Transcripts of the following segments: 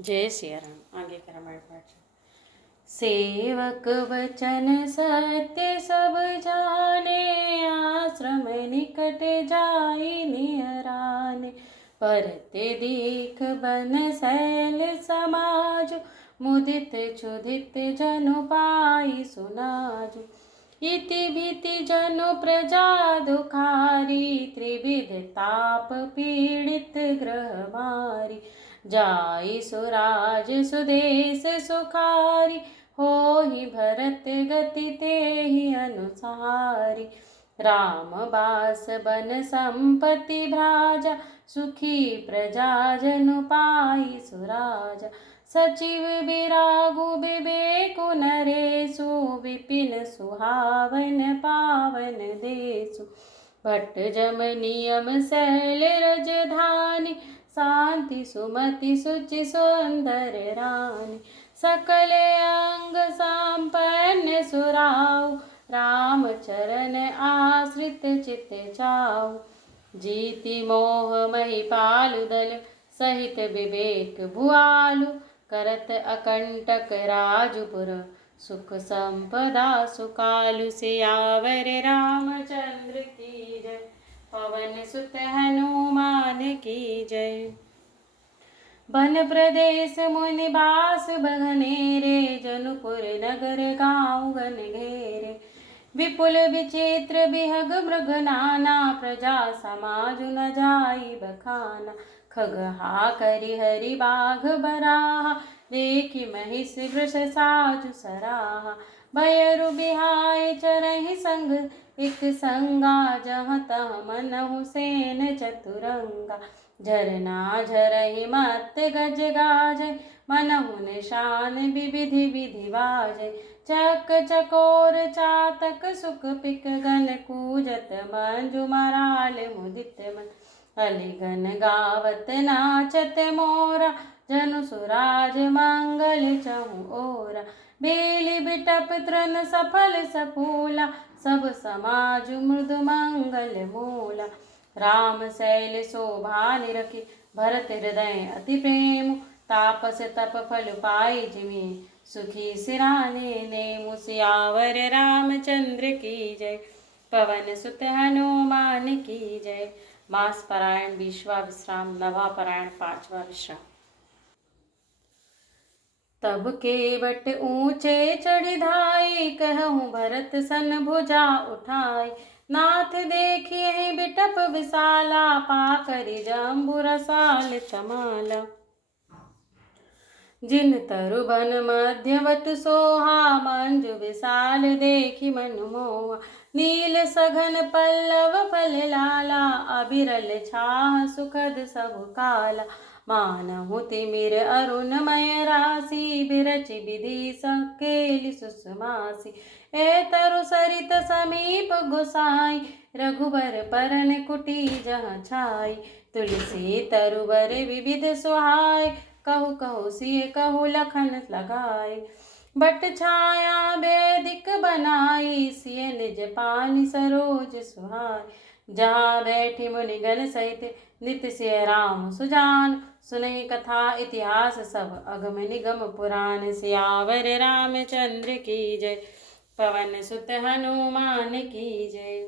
जय सिया राम। आगे का रामायण पाठ। सेवक वचन सत्य सब जाने, आश्रम निकट जाई निहराने। परते दीख बन शैल समाज, मुदित क्षुधित जनु पाई सुनाजु। इति भीति जनु प्रजा दुखारी, त्रिविध ताप पीड़ित ग्रह मारी। जाई सुराज सुदेश सुखारी, होहि भरत गति तेहि अनुसारी। राम बास बन संपत्ति भ्राजा, सुखी प्रजा जनु पाई सुराजा। सचिव बिरागु विवेकु नरेशु, विपिन सुहावन पावन देशु। भट्ट जम नियम शैल रजधानी, शांति सुमति सुचि सुंदर रानी। सकल अंग संपन्न सुराऊ, राम चरण आश्रित चित चाऊ। जीति मोह महिपालु दल, सहित विवेक भुआलु। करत अकंटक राजपुर, सुख संपदा सुकालु। सियावर रामचंद्र की जय, पवन सुत हनुमान की जय। वन प्रदेश मुनि बास बघनेरे, जनुपुर नगर गाँव गन घेरे। विपुल विचित्र बिहग मृग नाना, प्रजा समाज न जाई बखाना। खगहा करि हरि बाघ बराहा, देखि महिष वृष साजु सराहा। भयरु बिहाय चरहि संग, एक संगा जहाँ तहाँ मनहु सेन चतुरंगा। झरना झरहि मत गज गाजै, मनहु निशान विविधि विधि बाजै। चक चकोर चातक सुख पिक गन, कूजत मंजु मराल मुदित मन। अलिगन गावत नाचत मोरा, जनु सुराज मंगल चहु ओरा। बेली बिटप तृण सफल सफूला, सब समाज मृदु मंगल मूला। राम शैल शोभा निरखि, भरत हृदय अति प्रेम। तापस तप फल पाई जिमि, सुखी सिराने नेमु। सियावर रामचंद्र की जय, पवन सुत हनुमान की जय। मास पारायण 20वां विश्राम, नवा पारायण 5वां विश्राम। तब केवट ऊंचे चढ़ी धाई, कहूँ भरत सन भुजा उठाई। नाथ देखिए बिटप विशाला, पाकरि जम्बु रसाल चमाला। जिन तरुबन मध्यवत सोहा, मंजु विशाल देखि मनु मोहा। नील सघन पल्लव फल लाला, अबिरल छाह सुखद सब काला। मानहु तिमिर अरुणमय राशि, बिरचि विधि संकेलि सुषमासी। ए तरु सरित समीप गोसाई, रघुबर परन कुटी जहाँ छाई। तुलसी तरुबर विविध सुहाय, कहु कहु सिय कहु लखन लगाए। बट छाया वेदिक बनाई, सिय निज पानी सरोज सुहाय। जहाँ बैठी मुनिगण सहित, नित सिय राम सुजान। सुनहि कथा इतिहास सब, अगम निगम पुराण। सियावर रामचंद्र की जय, पवन सुत हनुमान की जय।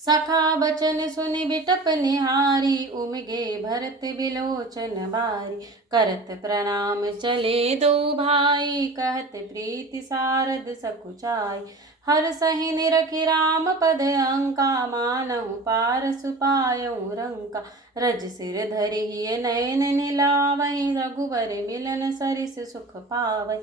सखा बचन सुनि बिटप निहारी, उमगे भरत बिलोचन बारी। करत प्रणाम चले दो भाई, कहत प्रीति सारद सकुचाई। हर सहि निरखि राम पद अंका, मानहु पारसु पायउ रंका। रज सिर धरिहि नयन निलावहि, रघुबर मिलन सरिस सुख पावै।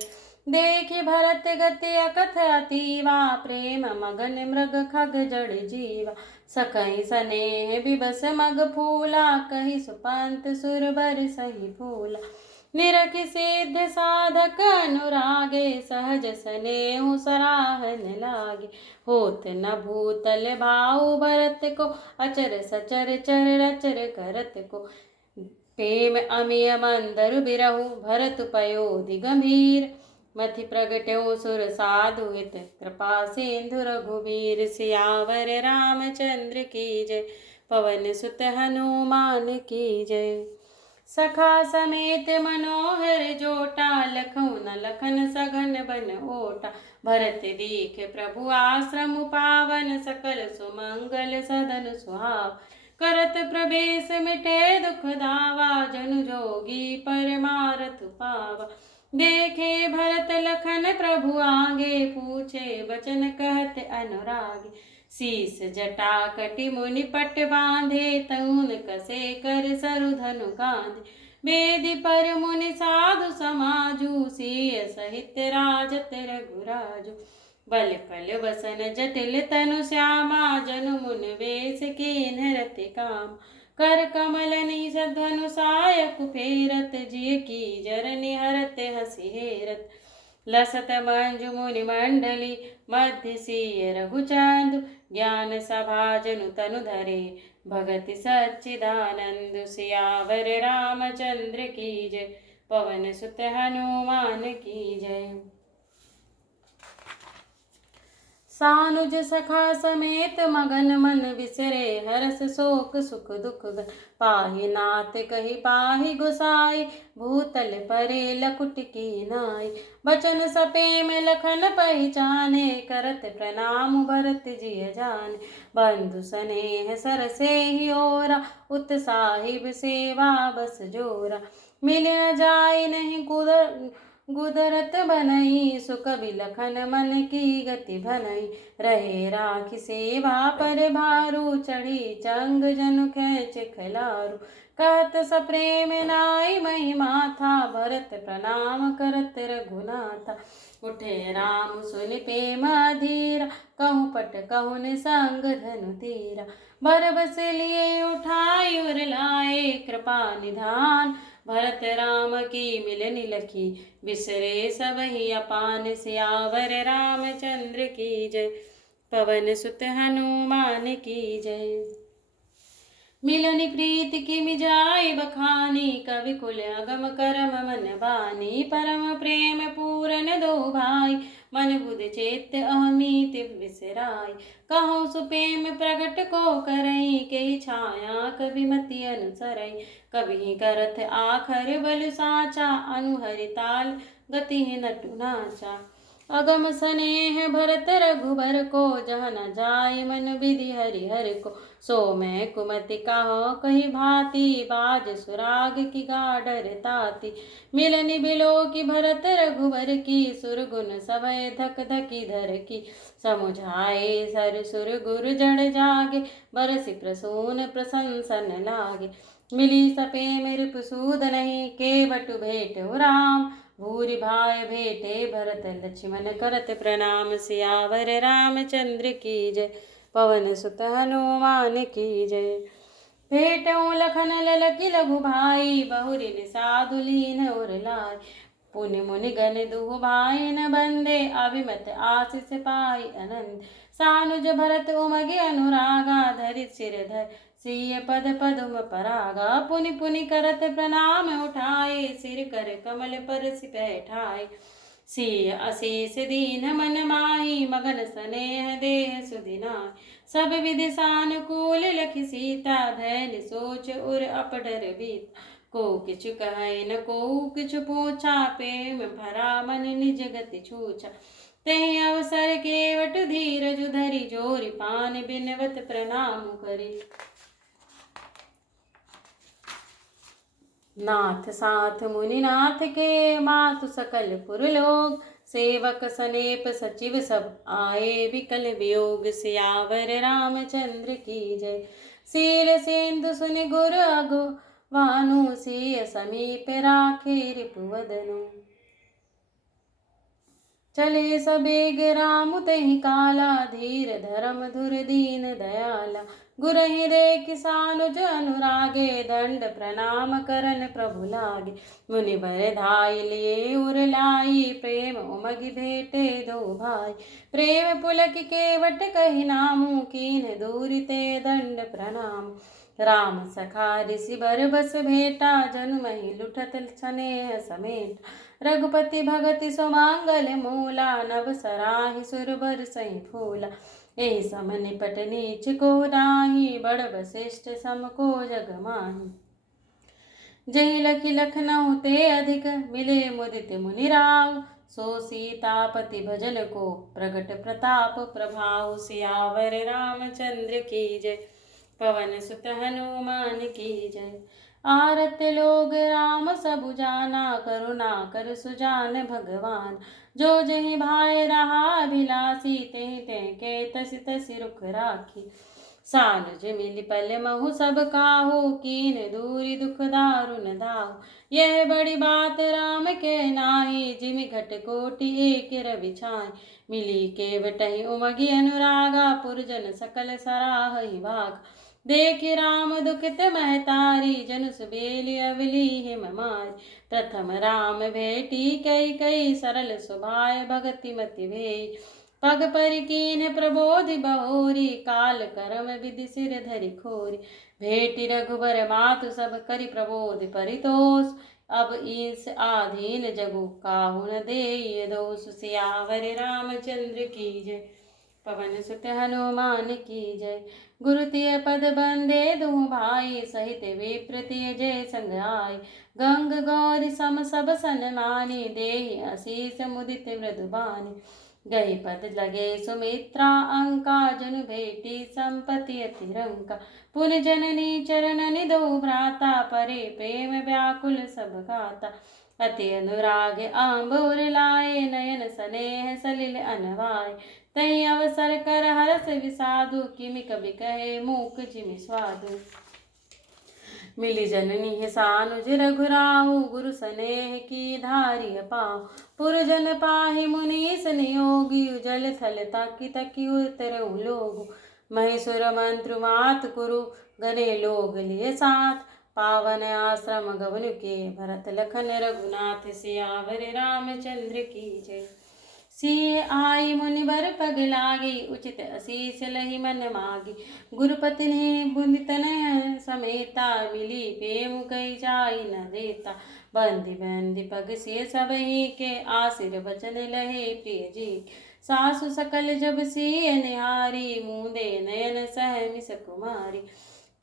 देखि भरत गति अकथ अतीवा, प्रेम मगन मृग खग जड़ जीवा। सकहि सनेह बिबस मग फूला, कहि सुपंत सुरबर सही फूला। निरखि सिद्ध साधक अनुरागे, सहज स्नेहु सराहन लागे। होत न भूतल भाऊ भरत को, अचर सचर चर रचर करत को। प्रेम अमिय मंदरु बिरहु, भरत पयोधि गंभीर। मति प्रगट्यो सुर साधु हित, कृपा सिंधु रघुबीर। सियावर रामचंद्र की जय, पवन सुत हनुमान की जय। सखा समेत मनोहर जोटा, लखऊ न लखन सघन बन ओटा। भरत दीख प्रभु आश्रम पावन, सकल सुमंगल सदन सुहाव। करत प्रवेश मिटे दुख दावा, जनु जोगी परमारथ पावा। देखे भरत लखन प्रभु आगे, पूछे बचन कहत अनुरागी। शीस जटा कटि मुनि पट बांधे, तऊन कसे कर सरु धनु गांधे। वेदी पर मुनि साधु समाजु, सिय सहित राजत रघुराजु। बल कल वसन जटिल तनु श्यामा, जनु मुन वेश कीन्ह रति काम। कर कमल निधनु सायक फेरत, जिय की जरनि हरत हसी हेरत। लसत मंजु मुनि मंडली, मध्य सिय रघुचंद। ज्ञान सभा जनु तनु धरे, भगति सच्चिदानंद। सियावर रामचंद्र की जय, पवन सुत हनुमान की जय। सानुज सखा समेत मगन, मन विसरे हरस शोक सुख दुख गन। पाहि नाथ कहि पाहि गोसाई, भूतल परे लकुट की नाई। बचन सपेम लखन पहिचाने, करत प्रणाम भरत जिय जाने। बंधु सनेह सरसे ही ओरा, उत साहिब सेवा बस जोरा। मिल न जाय नहीं गुदरत बनई, सुख बिलखन मन की गति भनई। रहे राखी सेवा पर भारू, चढ़ी चंग जनु खेच खिलारू। कहत सप्रेम नाई महिमा था, भरत प्रणाम करत रघुनाथा। उठे राम सुनि प्रेम अधीरा, कहूँ पट कहूँ संग धनु तीरा। बर बस लिए उठाई उर लाए, कृपा निधान भरत राम की मिलनि लखी। बिसरे सबहि अपान, सियावर रामचंद्र की जय, पवन सुत हनुमान की जय। मिलनि प्रीति की मिजाय बखानी, कवि कुल अगम करम मन बानी। परम प्रेम पूरन दो भाई, मन बुध चेत अमित बिसराय। कहूँ सुप्रेम प्रगट को करई, केहि छाया कवि मति अनुसरई। कभी करथ आखर बल साचा, अनुहरि ताल गति नटु नाचा। अगम स्नेह भरत रघुबर को, जह न जाय मन विधि हरिहर को। सो मैं कुमति कहो कही भांति, बाज सुराग की गाडर ताती। मिलनि बिलो की भरत रघुबर की, सुरगुन सभय धक धकी धर की। समुझाए सर सुर गुर जड़ जागे, बरसि प्रसून प्रशंसन लागे। मिली सपेम रिपुसूद नहीं, केवटु भेटु राम। भूरि भाय भेटे भरत लक्ष्मण, करत प्रणाम। सियावर रामचंद्र की जय, पवन सुत हनुमान की जय। भेटऊँ लखन ललकी लघु भाई, बहुरिन साधु लीन उर लाय। पुनि मुनि गण दुहु भाई न बंदे, अभिमत आशीष पाई आनंद। सानुज भरत उमगे अनुरागा, धरि सिर धर सिय पद पदुम परागा। पुनि पुनि करत प्रणाम उठाए, सिर कर कमल पर बैठाए। सिय अशेष दीन मन माही, मगन स्नेह देह सुधिनाय। सब विधि सानुकूल लखि सीता, धैर्य सोच उर अपडर बीत। को किछु कहे न को किछु पूछा, प्रेम भरा मन निज गति छूछा। तेहि अवसर केवट धीरज धरि, जोरि पान बिनवत प्रणाम करी। नाथ साथ मुनिनाथ के, मातु सकल पुरलोक। सेवक सनेप सचिव सब आए, विकल वियोग। सियावर रामचंद्र की जय, सील सेंधु सुनि गुर अगवानु। सिय समीप राखे रिपुवदनु। चले सबेग राम तहि काला, धीर धर्म धुर दीन दयाला। गुरहि देखि सानुज अनुरागे, दंड प्रणाम करन प्रभु लागे। मुनि बर धाई लिए उर लाई, प्रेम उमगि भेटे दो भाई। प्रेम पुलक केवट कहि नामु, कीन्ह दूरि ते दंड प्रणाम। राम सखा ऋषि बर बस भेटा, जनु महि लुठत स्नेह समेट। रघुपति भगति सुमंगल मूला, नभ सराहि सुरबर सही फूला। एहि सम निपट नीच को नाही, बड़ वशिष्ठ सम को जग माही। जही लखी लखनऊ ते अधिक मिले मुदित मुनि राव। सो सीतापति भजन को प्रगट प्रताप प्रभाव। सियावर रामचंद्र की जय, पवन सुत हनुमान की जय। आरत लोग राम सबु जाना, करुणा कर सुजान भगवान। जो जहि भाई रहा अभिलाषी, तेहि तेहि के तसि तसि रुख राखी। सानुज मिलि पल महु सब काहू, कीन दूरि दुख दारुन दाहु। यह बड़ी बात राम के नाही, जिमि घट कोटि एक रवि छाई। मिली केवटहि उमगी अनुरागा, पुरजन सकल सराहहि भाग। देखि राम दुखित महतारी, जनु सुबेलि अवली हिम मारी। प्रथम राम भेटी कई कई, सरल सुभाय भगति मति भेई। पग परि कीन्ह प्रबोधि बहोरी, काल करम विधि सिर धरि खोरी। भेटी रघुबर मातु सब करि प्रबोधि परितोष। अब ईस आधीन जगु काहू न देय दोष। सियावर रामचंद्र की जय, पवन सुत हनुमान की जय। गुरु तिय पद बंदे दुहु भाई, सहित विप्र तिय जय संग आई। गंग गौरी सम सब सन्मानी, देहि असीस मुदित मृदु बानी। गई पद लगे सुमित्रा अंका, जनु भेटी संपति अति रंका। पुनि जननी चरणनि दो भ्राता, परे प्रेम व्याकुल सब गाता। अति अनुराग आंबोर लाए, नयन सनेह सलिल अनवाय। तहि अवसर कर हरस विषादु, किमि कबि कहे मूक जिमि स्वादु। मिली जननी सानुज रघुराहु, गुरु सनेह की धारिय पाहु। पुरजन पाहि मुनीस नियोगी, उजल थल ताकि तकि उतरहु लोगु। महेश्वर मंत्रु मात कुरु, गने लोग लिए साथ। पावन आश्रम गवनु के, भरत लखन रघुनाथ। सियावर रामचंद्र की जय। सिय आई मुनि बर पग लागी, उचित असीस लहि मन मागी। गुरुपति ने बुंद तनय समेता, मिली प्रेम कई जाई न देता। बंदी बंदी पग सिय सबहि के, आसिर बचन लहे प्रिय जी। सासु सकल जब सिय निहारी, मूंदे नयन सहमि सकुमारी।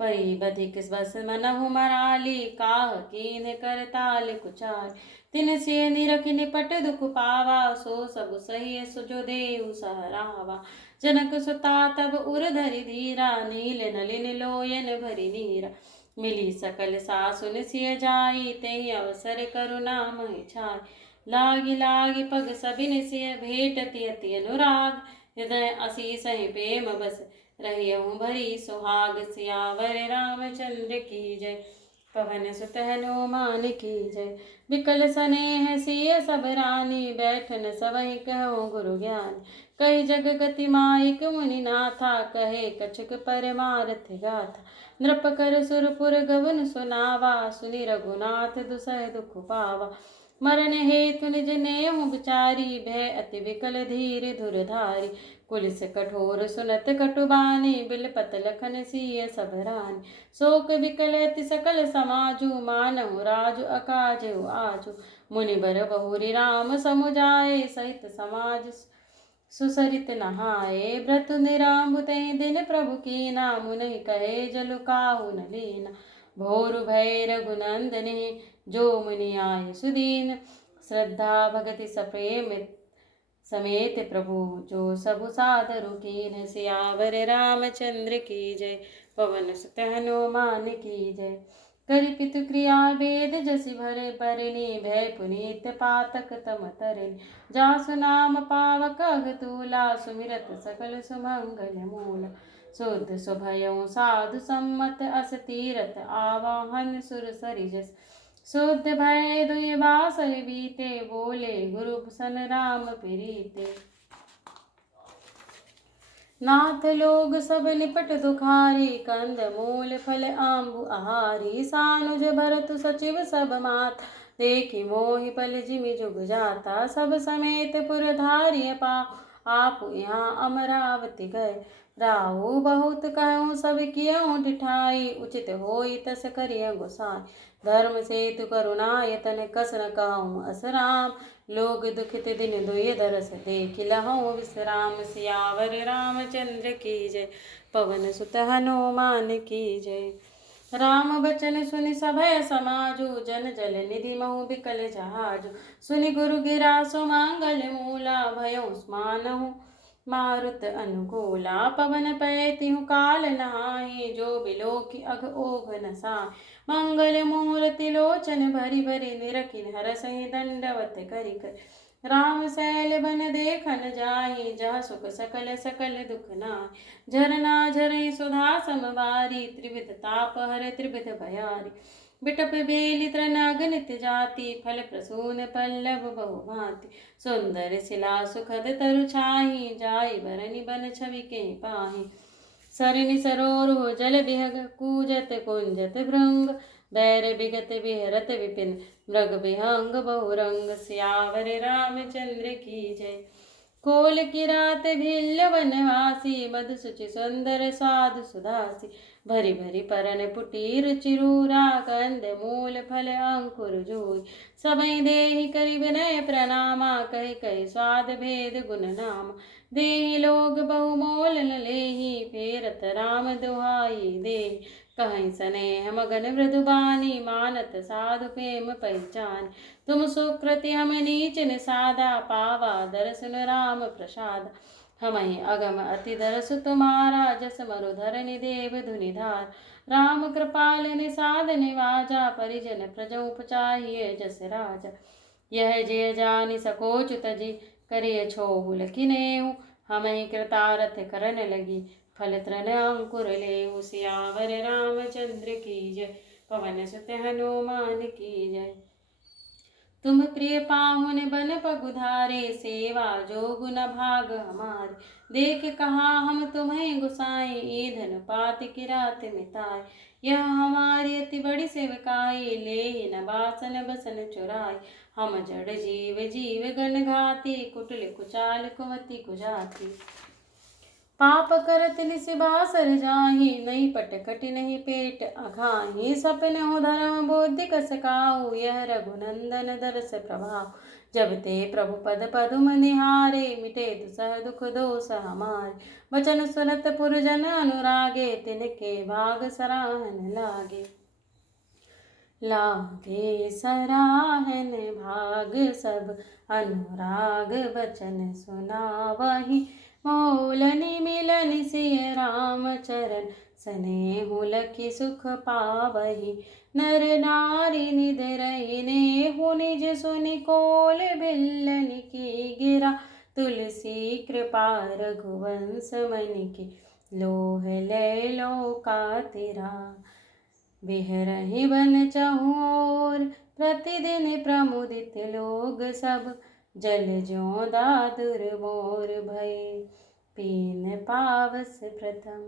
परी बधिक बस मनहु मराली, काह कीन्ह करताल कुचार। तिन सिय निरखि निपट दुख पावा, सो सब सही सुजो देहु सहरावा। जनक सुता तब उर धरि धीरा, नील नलिन लोयन भरि नीरा। मिली सकल सासुन सिय जाई, तेहि अवसर करुणा महि छाई। लागी लागी पग सबिन सिय, भेटति अति अनुराग। हृदय असीसहि प्रेम बस, रहियहु भरी सुहाग। सियावर रामचंद्र की जय, पवन सुत हनुमान की जय। बिकल सनेह सिय सब रानी, बैठन सबहि कहु गुरु ज्ञान। कही जग गति माइक मुनि नाथा, कहे कछुक परमारथ गाथा। नृप कर सुरपुर गवन सुनावा, सुनि रघुनाथ दुसह दुख पावा। मरण हेतु निज नेहु बिचारी, भय अति विकल धीर धुरधारी। कुलिस कठोर सुनत कटुबानी, बिलपत लखन सिय सब रानी। शोक विकल अति सकल समाजु, मानहु राजु अकाजहु आजु। मुनि बर बहुरी राम समुजाए, सहित समाज सुसरित नहाए। व्रत निरांबु तहि दिन प्रभु कीना, मुनि कहे जलु काहू न लीना। भोरु भय रघुनंदनि, जो मुनि आए सुदीन। श्रद्धा भगति सप्रेम समेत प्रभु, जो सबु सादरु कीन। सियावर रामचंद्र की जय, पवन सुत हनुमान की जय। करि पितु क्रिया वेद जसि भरे बरनी, भय पुनीत पातक तम तरिन। जासु नाम पावक अगतूला, सुमिरत सकल सुमंगल मूला। शुद्ध सुभयउ साधु सम्मत, अस तीरथ आवाहन सुर सरिजस। शुद्ध भय दुई बासर बीते, बोले गुरु सन राम प्रीते। नाथ लोग सब निपट दुखारी, कंद मूल फल आंबु आहारी। सानुज भरत सचिव सब मात, देखि मोहि पल जिमि जुग जाता। सब समेत पुर धारिय पाहु, आपु यहाँ अमरावति गए। राहु बहुत कहूँ सब कियऊँ डिठाई, उचित होई तस करिय गोसाई। धर्म सेतु करुणायतन, कस न कहूँ असराम। लोग दुखित दिन दुय दरस, देखि लहऊँ विश्राम। सियावर रामचंद्र की जय, पवन सुत हनुमान की जय। राम बचन सुनि सभय समाजु, जन जल निधि महु बिकल जहाजु। सुनि गुरु गिरा सुमंगल मूला, भयों स्मानहु मारुत अनुकूला। पवन पै तिहु काल नहाहि, जो बिलोकि अघ ओघ न साय। मंगल मूरति लोचन भरि भरि, निरखि हरसहि दंडवत करि करि। राम सैल बन देखन जाहि, जहाँ सुख सकल सकल दुख नाहि। झरना झरहि सुधा समबारी, त्रिविध ताप हर त्रिविध भयारी। बिटप बेली तृण अगणित जाति, फल प्रसून पल्लव बहु भांति। सुंदर शिला सुखद तरु छाहि, जाई बरनि बन छवि के पाहि। सरिनि सरोरुह जल बिहग, कूजत कुंजत भृंग। बैर बिगत बिहरत विपिन, मृग विहंग बहुरंग। सियावर रामचंद्र की जय। कोल की रात भिल्ल वनवासी, मधु सुचि सुंदर साधु सुधासी। भरी भरी परन पुटीर चिरूरा, कंद मूल फल अंकुर जोई। सबई देहि करि विनय प्रणामा, कहि कहि स्वाद भेद गुण नाम। देहि लोग बहु मोल न लेहि, फेरत राम दुहाई देहि। कहीं स्नेह मगन मृदु बानी, मानत साधु प्रेम पहचान। तुम सुकृति हम नीच निषादा, पावा दर्शन राम प्रसाद। हमें अगम अति दरस तुम्हारा, जस मरु धरनि देव धुनि धार। राम कृपाल निषाद निवाजा, परिजन प्रजौ पचाहिए जस राजा। यह जय जानि सकोच तजी, करिय छोहुल किनेहु। हमें कृतारथ करन लगी, फल तृण अंकुर लेहु। सियावर रामचंद्र की जय, पवन सुत हनुमान की जय। तुम प्रिय पाहुन बन पगुधारे, सेवा जो गुण भाग हमारे। देख कहा हम तुम्हें गुसाई, ईंधन पात किरात मिताय। यह हमारी अति बड़ी सेवकाई, ले न बासन बसन चुराई। हम जड़ जीव जीव गण घाती, कुटिल कुचाल कुमति कुजाती। पाप करत निसि बासर जाहि, नहीं पट कटि नहीं पेट अघाहि। सपनहु धर्म बुद्धि कस काहू, यह रघुनंदन दरस प्रभाव। जब ते प्रभु पद पदुम निहारे, मिटे दुसह दुख दोष हमारे। बचन सुनत पुरजन अनुरागे, तिनके भाग सराहन लागे। लागे सराहन भाग सब अनुराग, बचन सुनावहि मोलनि मिलनि। सिय राम चरण स्नेहु लखि सुख पावहि। नर नारी निदरहि नेहु, निज सुनि कोल बिल्लनि की गिरा। तुलसी कृपा रघुवंश मनि के, लोह लै लो कातिरा। बिहरहि बन चहु ओर, प्रतिदिन प्रमुदित लोग सब। जल ज्यों दादुर मोर भय, पीन पावस प्रथम।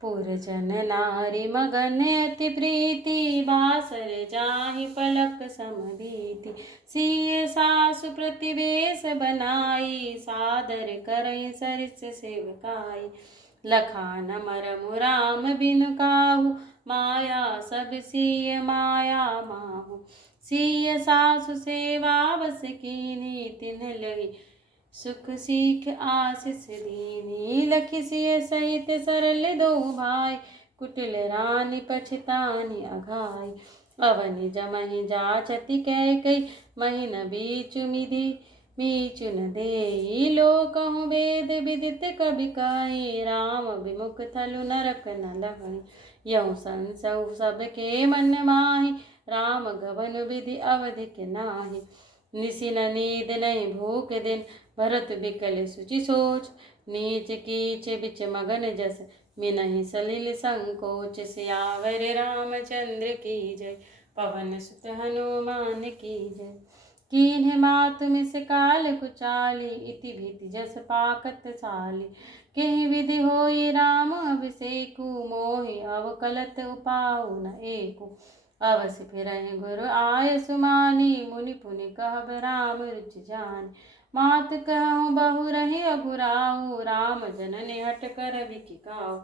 पुरजन नारी मगन अति प्रीति, बासर जाहि पलक समभीति। सिय सासु प्रतिवेश बनाई, सादर करहि सरिस सेवकाई। लखान मरमु राम बिनु काहू, माया सब सिय माया माहू। सिय सासु सेवा बस कीनी, तिन्ह लही सुख सीख आशीष दीनी। लखि सिय सहित सरल दो भाई, कुटिल रानी पछतानी अघाई। अवनि जमहि जाचति कैकई, महिन बीचु मिधि मीचु न देई। लोकहु वेद विदित कबि काई, राम विमुख थलु नरक न लहई। यहु संसहु सबके मन माहि, राम गवन विधि अवधि के नाही। निसि न नींद नहीं भूख दिन, भरत बिकल सुचि सोच। नीच कीच बिच मगन जस, मिनहि सलिल संकोच। सियावर रामचंद्र की जय, पवन सुत हनुमान की जय। कीन्ह मातु मिस काल कुचाली, इति भीति जस पाकत साली। केहि विधि होई राम अभिषेकु, मोहि अवकलत उपाउ न एकु। अवसि फिरहि गुरु आय सुमानी, मुनि पुनि कहब राम रुचि जानि। मात कहूँ बहु रही अघुराहु, राम जननि हट कर बिकिकाऊ।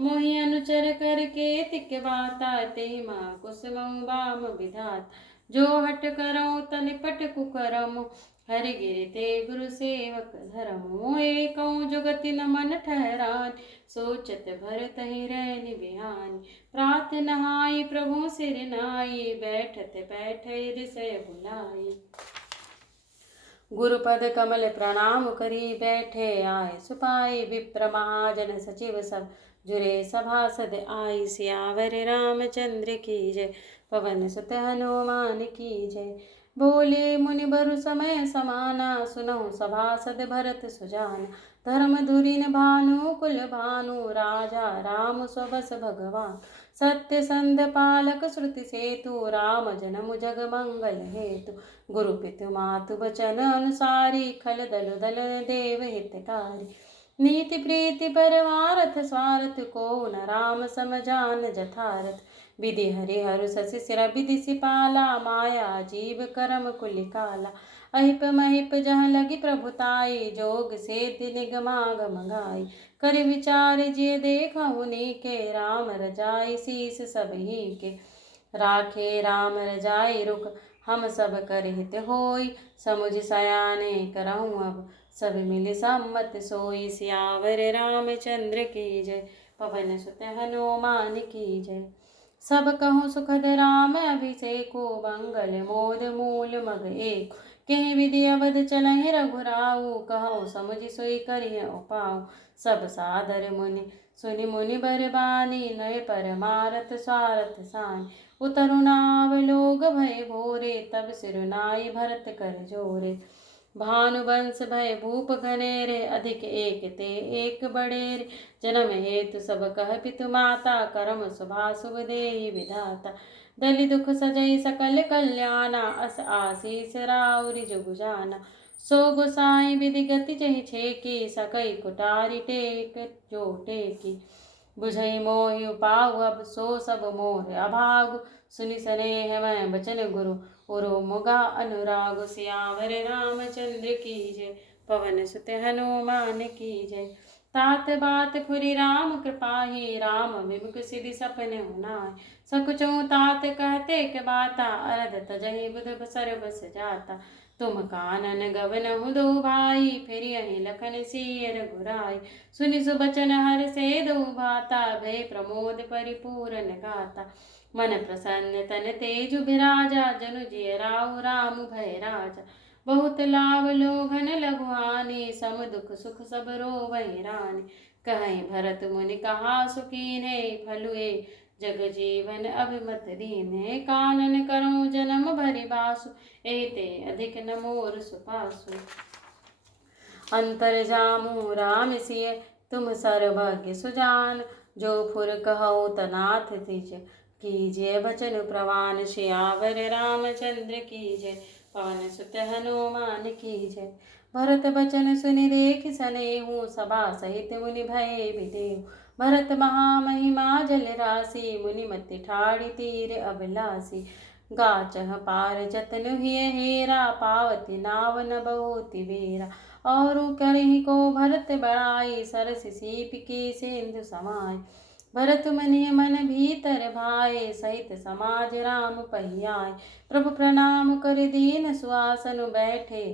मोहि अनुचर कर केतिक बाता, तेहि माँ कुसुमऊ बाम विधाता। जो हट करऊँ तनि पट कुकरमु, हरि गिरि ते गुरु सेवक धर्मो एकौ जुगति न मन ठहरान सोचत भरत ही रैन बिहान प्रात नहाई प्रभु सिर नाई बैठत बैठ ऋषय बुलाई गुरुपद कमल प्रणाम करी बैठे आए सुपाई विप्र महाजन सचिव सब जुरे सभासद आई सियावर रामचंद्र की जय पवन सुत हनुमान की जय बोले मुनि बरु समय समाना सुनहु सभासद भरत सुजान धर्म धुरीन भानु कुल भानु राजा राम स्वबस भगवान सत्य संध पालक श्रुति सेतु राम जन्म जग मंगल हेतु गुरु पितु मातु बचन अनुसारी खल दल दल देव हितकारी नीति प्रीति परमारथ स्वार्थ को न राम समझान जथारथ विधि हरि हरु शशि सिर विधि सिपाला माया जीव करम कुलिकाला अहिप महिप जहाँ लगी प्रभुताई जोग से निगमागम गाई कर विचार जिय देखा उन्हीं के राम रजाई शीस सब ही के राखे राम रजाई रुख हम सब कर हित होई समुझ सयाने करहूँ अब सब मिल सम्मत सोई सियावर रामचंद्र की जय पवन सुत हनुमान की जय सब कहूँ सुखद राम अभिषेको मंगल मोद मूल मग एक कहीं विधि अवध चलहि रघुराऊ कहो समुझ सोई करिय उपाऊ सब सादर मुनि सुनि मुनि बरबानी नय परमारथ स्वारथ सानि उतरु नाव लोग भय भोरे तब सिरुनाई भरत कर जोरे भानुवंश भय भूप घनेरे अधिक एक ते एक बड़ेरे जन्म हेतु सब कह पितु माता करम शुभा शुभ देहि विधाता दलि दुख सजई सकल कल्याणा अस आशीष राउरि जुग जाना सो गोसाई विधि गति जहि छेकी सकई कुटारी टेक जो टेकी बुझई मोहि उपाउ अब सो सब मोर अभागु सुनि सनेह मैं बचन गुरु उरो मुगा अनुराग सियावर रामचंद्र की जय पवन सुत हनुमान की जय तात बात फुरी राम कृपाही राम विमुख सिद्धि सपने हुनाय सकुचों तात कहते के बाता अरद तजहि बुध बसर बस जाता तुम कानन गवन दो भाई फिर यही लखन सिय रघुराई सुनि सुबचन हर से दो भाता भय प्रमोद परिपूरन गाता मन प्रसन्न तन तेजु बिराजा जनु जिय राउ राम भय राजा बहुत लाभ लोभन लघुहानि सम दुख सुख सब रोवहि रानि कहीं भरत मुनि कहा सुकीने फलुए जग जीवन अभिमत दीने कानन करो जन्म भरि बासु एते अधिक न मोर सुपासु अंतर जामु राम सिय तुम सर्वज्ञ सुजान जो फुर कहो तनाथ तिज कीजिए बचन प्रवान सियावर रामचंद्र की जय पवन सुत हनुमान की जय भरत बचन सुनि देख सनेहु सभा सहित मुनि भय विदेहु भरत महामहिमा जल राशि मुनि मति ठाड़ी तीर अभिलाषी गाचह पार जतन हिय हेरा पावती नाव न बहुति बेरा और करहि को भरत बड़ाई सरस सीप की सिंधु समाय भरत मनि मन भीतर भाए सहित समाज राम पहियाय प्रभु प्रणाम कर दीन सुआसन बैठे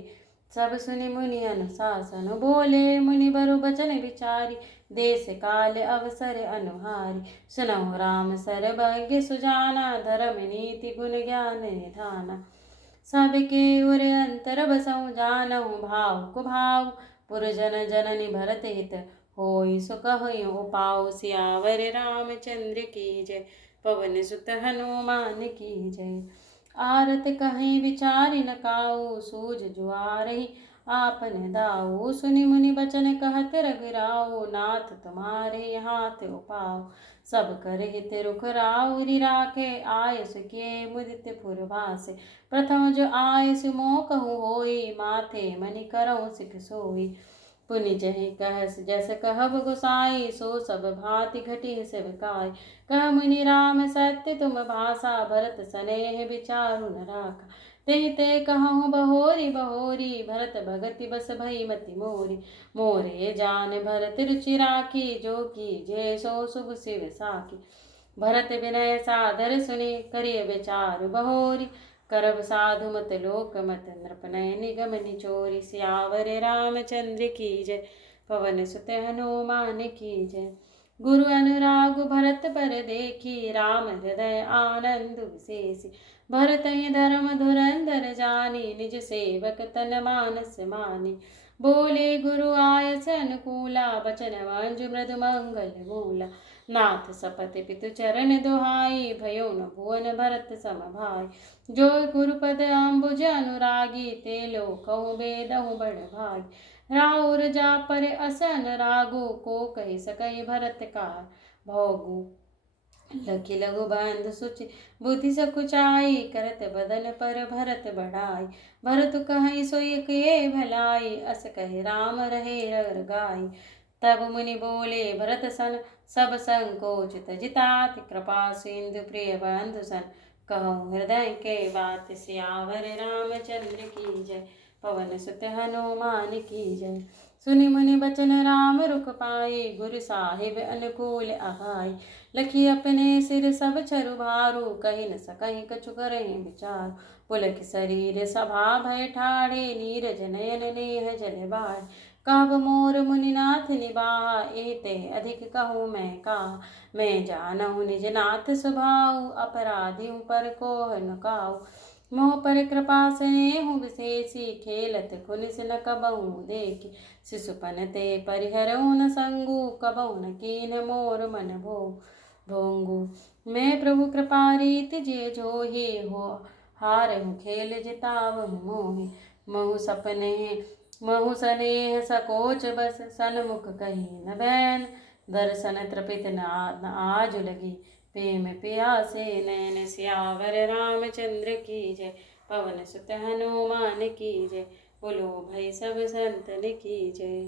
सब सुनि मुनि अनुशासन बोले मुनि बरु बचन विचारी देश काल अवसर अनुहारी सुनहु राम सर्वज्ञ सुजाना धर्म नीति गुण ज्ञान निधाना सबके उर अंतर बसऊँ जानहु भाव कुभाव पुरजन जननी भरत हित होई सो कहियो पाओ सियावर रामचंद्र की जय पवन सुत हनुमान की जय आरत कहीं विचारि न काऊ सूझ जुआरहि आपन दाऊ सुनि मुनि बचन कहत रघुराऊ नाथ तुम्हारे हाथ उपाऊ सब कर हित रुख राउरि राखे आयस के मुदित पुरवासे प्रथम जो आयस मोह कहूँ होई माथे मनि करऊँ सिख सोई पुनि जहि कहस जस कहब गोसाई सो सब भांति घटी सेवकाय कह मुनि राम सत्य तुम भाषा भरत स्नेह विचारु न राखा तेहि ते कहूँ बहोरी बहोरी भरत भगति बस भई मति मोरी मोरे जान भरत रुचि राखी जो की जय सो शुभ शिव साखी भरत विनय सादर सुनि करिय विचार बहोरी करब साधु मत लोक मत नृपनय निगम निचोरी। सियावर रामचंद्र की जय, पवन सुत हनुमान की जय। गुरु अनुराग भरत पर देखी, राम हृदय आनंद विशेषी। भरत ही धर्म धुरंधर जानी, निज सेवक तन मानस मानी। बोले गुरु आयस अनुकूला, बचन मंजु मृदु मंगल मूला। नाथ सपति पितु चरण दुहाई, भयो न भुवन भरत सम भाई। जो गुरुपद अम्बुज अनुरागी, ते लोकहु बेदहु बड़ भाई। राउर जा पर असन रागु, को कहि सकहि भरत कार भोगु। लखी लघु बंधु सुचि बुद्धि सकुचाई, करत बदन पर भरत बढ़ाई। भरत कहि सोई किए भलाई, अस कहि राम रहे रर गाई। तब मुनि बोले भरत सन, सब संकोच तजितात। कृपा सिंधु प्रिय बंधु सन, कहूँ हृदय के बात। सियावर रामचंद्र की जय, पवन सुत हनुमान की जय। सुनि मुनि बचन राम रुख पाई, गुरु साहिब अनुकूल अहाई। लखी अपने सिर सब छरु भारू, कहि न सकहि कछु करहि विचार। पुलक शरीर सभा भय ठाढ़े, नीरज नयन नेह जल बाढ़। कहब मोर मुनिनाथ निबाहा, एते अधिक कहूँ मैं कहा। मैं जानहु निज नाथ स्वभाव, अपराधी पर कोह न काऊ। मोह पर कृपा स्नेहु विशेषी, खेलत खुनिस न कबहु देखी। शिशुपन ते परिहरऊ न संगु, कबहु न कीन मोर मन भोंगु। मैं प्रभु कृपा रीत जे जोहि, हो हारहु खेल जितावहु मोहि। महु सनेह सकोच बस, सन्मुख कही न बैन। दर्शन तृपित न आजु लगी, प्रेम पियासे नैन। सियावर रामचंद्र की जय, पवन सुत हनुमान की जय। बोलो भाई सब संतन की जय।